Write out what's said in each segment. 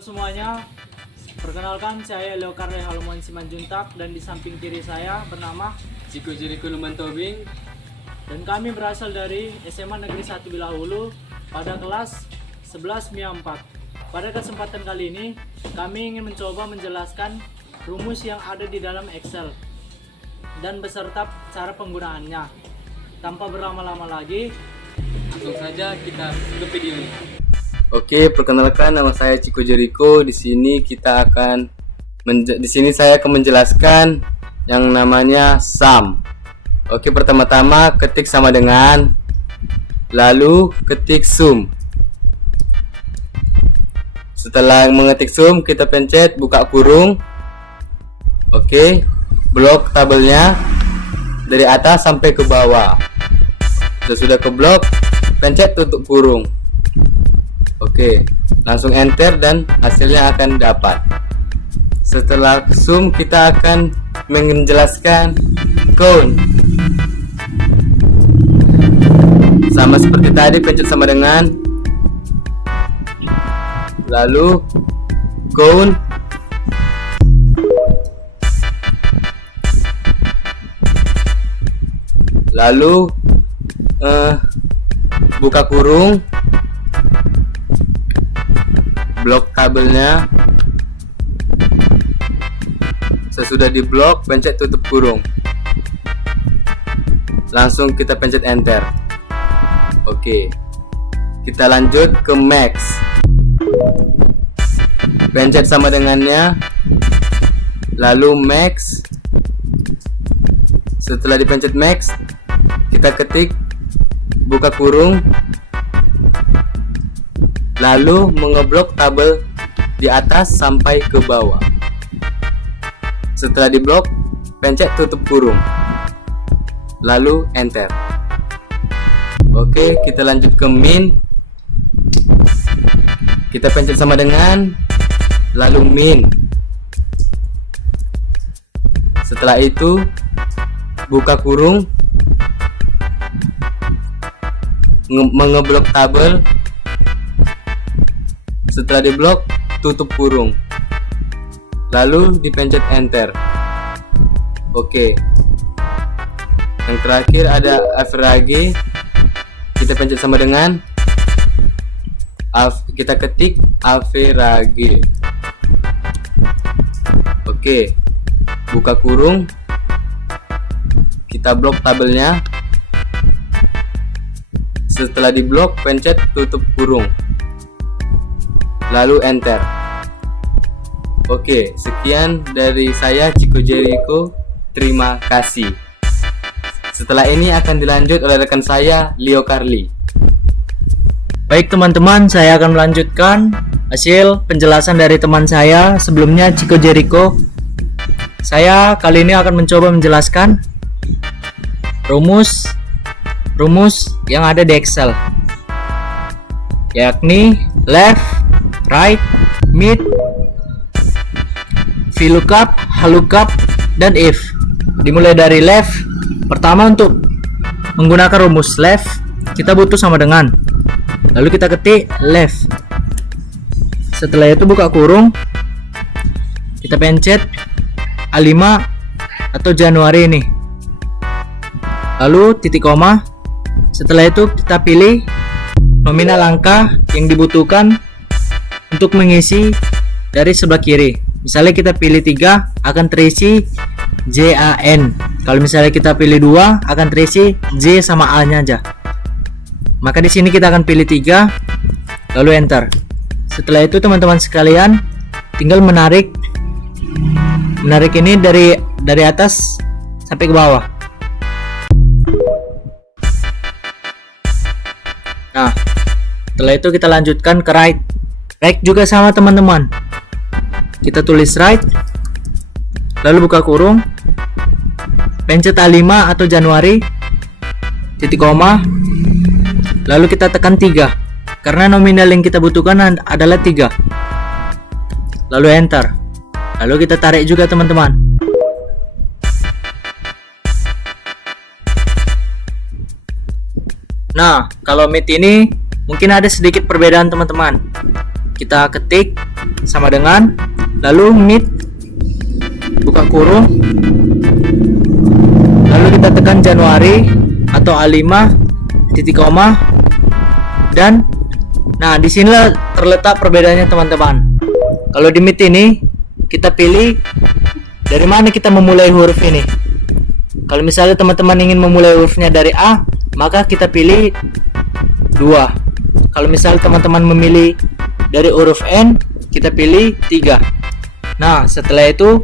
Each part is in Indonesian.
Semuanya, perkenalkan saya Leokarle Halomoan Simanjuntak dan di samping kiri saya bernama Ciko Jericho Luman Tobing. dan kami berasal dari SMA Negeri 1 Bilahulu pada kelas 11 MIA 4. Pada kesempatan kali ini kami ingin mencoba menjelaskan rumus yang ada di dalam Excel dan beserta cara penggunaannya. Tanpa berlama-lama lagi, Langsung saja kita ke videonya. Oke, perkenalkan nama saya Ciko Jericho. Di sini saya akan menjelaskan yang namanya sum. Oke, pertama-tama ketik sama dengan, lalu ketik sum. Setelah mengetik sum, kita pencet buka kurung. Oke, blok tabelnya dari atas sampai ke bawah. Sesudah ke blok, pencet tutup kurung. Oke, langsung enter dan hasilnya akan dapat. Setelah sum, kita akan menjelaskan count. Sama seperti tadi, pencet sama dengan, lalu count, lalu buka kurung, blok tabelnya. Sesudah di blok, pencet tutup kurung. Langsung kita pencet enter. Oke, kita lanjut ke max. Pencet sama dengannya, lalu max. Setelah dipencet max, kita ketik buka kurung, lalu mengeblok tabel di atas sampai ke bawah. Setelah diblok, pencet tutup kurung, lalu enter. Oke, kita lanjut ke min. Kita pencet sama dengan, lalu min. Setelah itu buka kurung, mengeblok tabel. Setelah diblok, tutup kurung, lalu dipencet enter. Oke, yang terakhir ada average. Kita pencet sama dengan, kita ketik average. Oke, buka kurung, kita blok tabelnya. Setelah diblok, pencet tutup kurung, lalu enter. Oke, sekian dari saya Ciko Jericho. Terima kasih. Setelah ini akan dilanjut oleh rekan saya Leokarle. baik teman-teman, saya akan melanjutkan hasil penjelasan dari teman saya sebelumnya, Ciko Jericho. Saya kali ini akan mencoba menjelaskan rumus yang ada di Excel, yakni left, right, mid, VLOOKUP, HLOOKUP, dan if. Dimulai dari left. Pertama, untuk menggunakan rumus left, kita butuh sama dengan, lalu kita ketik left. Setelah itu buka kurung, kita pencet A5 atau Januari ini, lalu titik koma. Setelah itu kita pilih nominal angka yang dibutuhkan untuk mengisi dari sebelah kiri. Misalnya kita pilih 3, akan terisi JAN. Kalau misalnya kita pilih 2, akan terisi J sama A nya aja. Maka di sini kita akan pilih 3, lalu enter. Setelah itu teman-teman sekalian tinggal menarik ini dari atas sampai ke bawah. Nah, setelah itu kita lanjutkan ke right. Right juga sama teman-teman. Kita tulis right, lalu buka kurung, pencet A5 atau Januari, titik koma, lalu kita tekan 3, karena nominal yang kita butuhkan adalah 3, lalu enter. Lalu kita tarik juga teman-teman. Nah, kalau mid ini mungkin ada sedikit perbedaan teman-teman. Kita ketik sama dengan, lalu mid buka kurung, lalu kita tekan Januari atau A5 titik koma, dan nah disinilah terletak perbedaannya teman-teman. Kalau di mid ini kita pilih dari mana kita memulai huruf ini. Kalau misalnya teman-teman ingin memulai hurufnya dari A, maka kita pilih 2. Kalau misalnya teman-teman memilih dari huruf N, kita pilih 3. Nah, setelah itu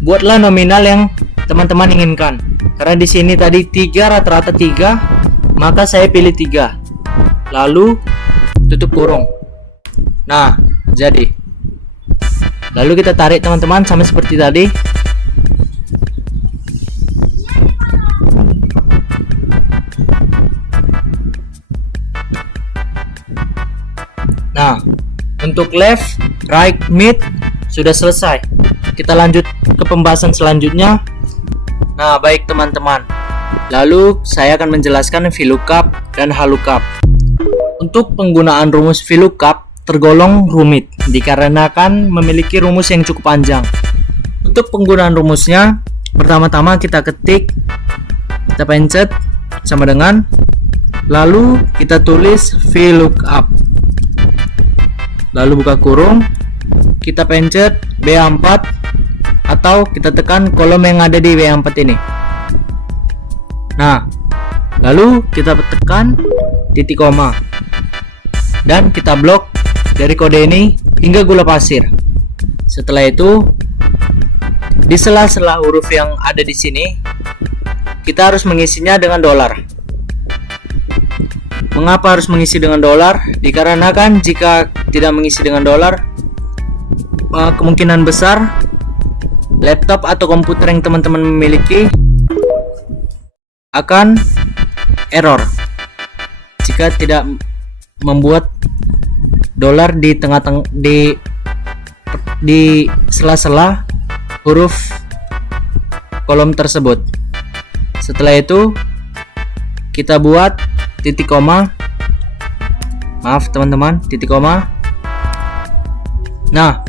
buatlah nominal yang teman-teman inginkan. Karena di sini tadi 3 rata-rata 3, maka saya pilih 3. Lalu tutup kurung. Nah, jadi. Lalu kita tarik teman-teman sama seperti tadi. Nah, untuk left, right, mid sudah selesai. Kita lanjut ke pembahasan selanjutnya. Nah, baik teman-teman. Lalu saya akan menjelaskan VLOOKUP dan HLOOKUP. Untuk penggunaan rumus VLOOKUP tergolong rumit dikarenakan memiliki rumus yang cukup panjang. Untuk penggunaan rumusnya, pertama-tama kita ketik, kita pencet sama dengan, lalu kita tulis VLOOKUP. Lalu buka kurung, kita pencet B4 atau kita tekan kolom yang ada di B4 ini. Nah, lalu kita tekan titik koma dan kita blok dari kode ini hingga gula pasir. Setelah itu, di sela-sela huruf yang ada di sini, kita harus mengisinya dengan dolar. Mengapa harus mengisi dengan dolar? Dikarenakan jika tidak mengisi dengan dolar, kemungkinan besar laptop atau komputer yang teman-teman memiliki akan error jika tidak membuat dolar di tengah-tengah di sela-sela huruf kolom tersebut. Setelah itu kita buat titik koma, maaf teman-teman, titik koma. Nah,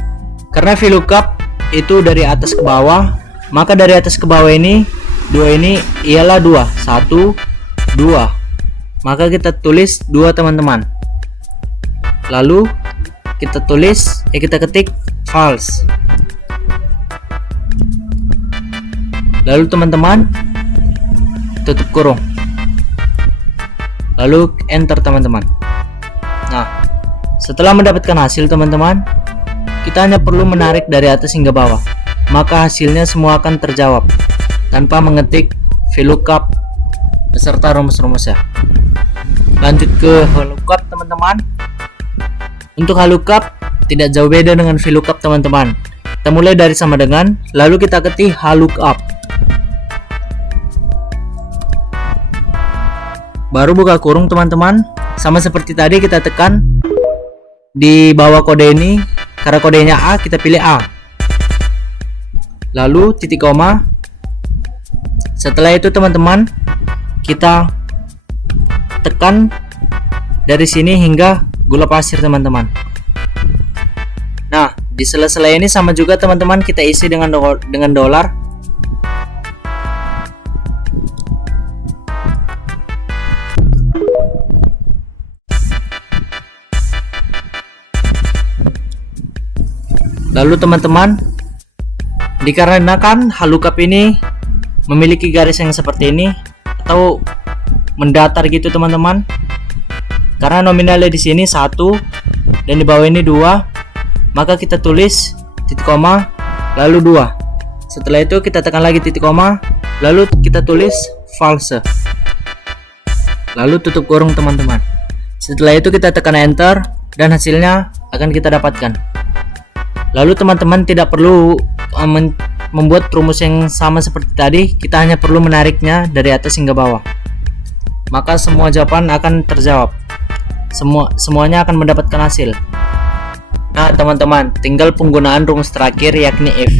karena VLOOKUP itu dari atas ke bawah, maka dari atas ke bawah ini 2 ini ialah 2, 1, 2. Maka kita tulis 2 teman-teman. Lalu kita tulis, kita ketik false. Lalu teman-teman tutup kurung. Lalu enter teman-teman. Nah, setelah mendapatkan hasil teman-teman, kita hanya perlu menarik dari atas hingga bawah, maka hasilnya semua akan terjawab tanpa mengetik VLOOKUP beserta rumus-rumusnya. Lanjut ke HLOOKUP teman-teman. Untuk HLOOKUP tidak jauh beda dengan VLOOKUP teman-teman. Kita mulai dari sama dengan, lalu kita ketik HLOOKUP. Baru buka kurung teman-teman. Sama seperti tadi kita tekan di bawah kode ini, karena kodenya A kita pilih A. Lalu titik koma. Setelah itu teman-teman, kita tekan dari sini hingga gula pasir teman-teman. Nah, di sela-sela ini sama juga teman-teman, kita isi dengan dolar. Lalu teman-teman, dikarenakan HLOOKUP ini memiliki garis yang seperti ini atau mendatar gitu teman-teman, karena nominalnya di sini 1 dan di bawah ini 2, maka kita tulis titik koma lalu 2. Setelah itu kita tekan lagi titik koma, lalu kita tulis false, lalu tutup kurung teman-teman. Setelah itu kita tekan enter dan hasilnya akan kita dapatkan. Lalu teman-teman tidak perlu membuat rumus yang sama seperti tadi, kita hanya perlu menariknya dari atas hingga bawah. Maka semua jawaban akan terjawab. Semuanya akan mendapatkan hasil. Nah, teman-teman, tinggal penggunaan rumus terakhir yakni if.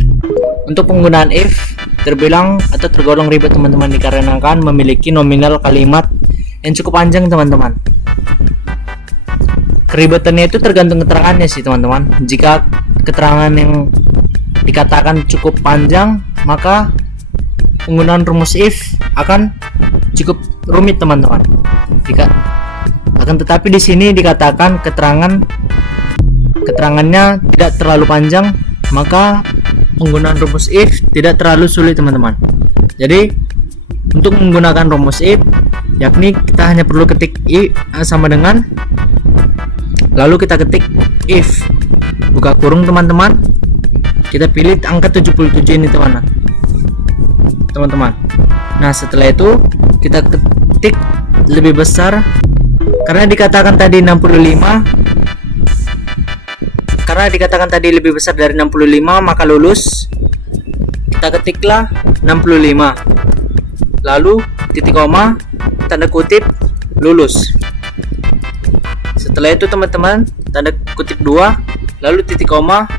Untuk penggunaan if terbilang atau tergolong ribet teman-teman, dikarenakan memiliki nominal kalimat yang cukup panjang teman-teman. keribetannya itu tergantung keterangannya sih teman-teman. Jika keterangan yang dikatakan cukup panjang, maka penggunaan rumus if akan cukup rumit teman-teman. Akan tetapi di sini dikatakan keterangannya tidak terlalu panjang, maka penggunaan rumus if tidak terlalu sulit teman-teman. Jadi untuk menggunakan rumus if, yakni kita hanya perlu ketik i sama dengan, lalu kita ketik if, buka kurung teman-teman, kita pilih angka 77 ini teman-teman. Nah setelah itu kita ketik lebih besar, karena dikatakan tadi 65, karena dikatakan tadi lebih besar dari 65 maka lulus. Kita ketiklah 65, lalu titik koma, tanda kutip, lulus. Setelah itu teman-teman, tanda kutip 2, lalu titik koma,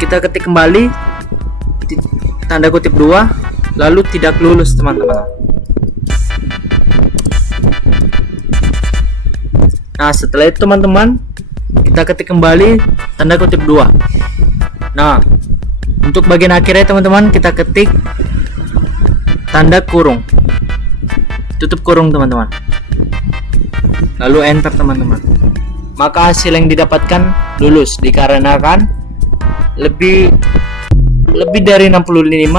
kita ketik kembali tanda kutip 2, lalu tidak lulus teman-teman. Nah setelah itu teman-teman, kita ketik kembali tanda kutip 2. Nah untuk bagian akhirnya teman-teman, kita ketik tanda kurung, tutup kurung teman-teman, lalu enter teman-teman. Maka hasil yang didapatkan lulus, dikarenakan lebih dari 65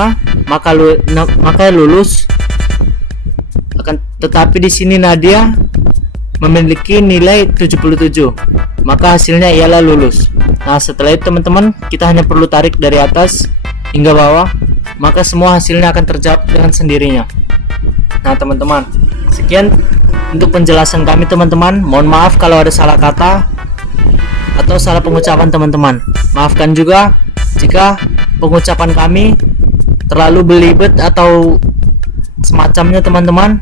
maka lulus. Akan tetapi di sini Nadia memiliki nilai 77, maka hasilnya ialah lulus. Nah setelah itu teman-teman, kita hanya perlu tarik dari atas hingga bawah, maka semua hasilnya akan terjawab dengan sendirinya. Nah teman-teman, sekian untuk penjelasan kami teman-teman. Mohon maaf kalau ada salah kata atau salah pengucapan teman-teman. Maafkan juga jika pengucapan kami terlalu belibet atau semacamnya teman-teman.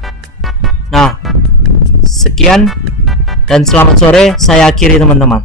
Nah sekian dan selamat sore, saya akhiri teman-teman.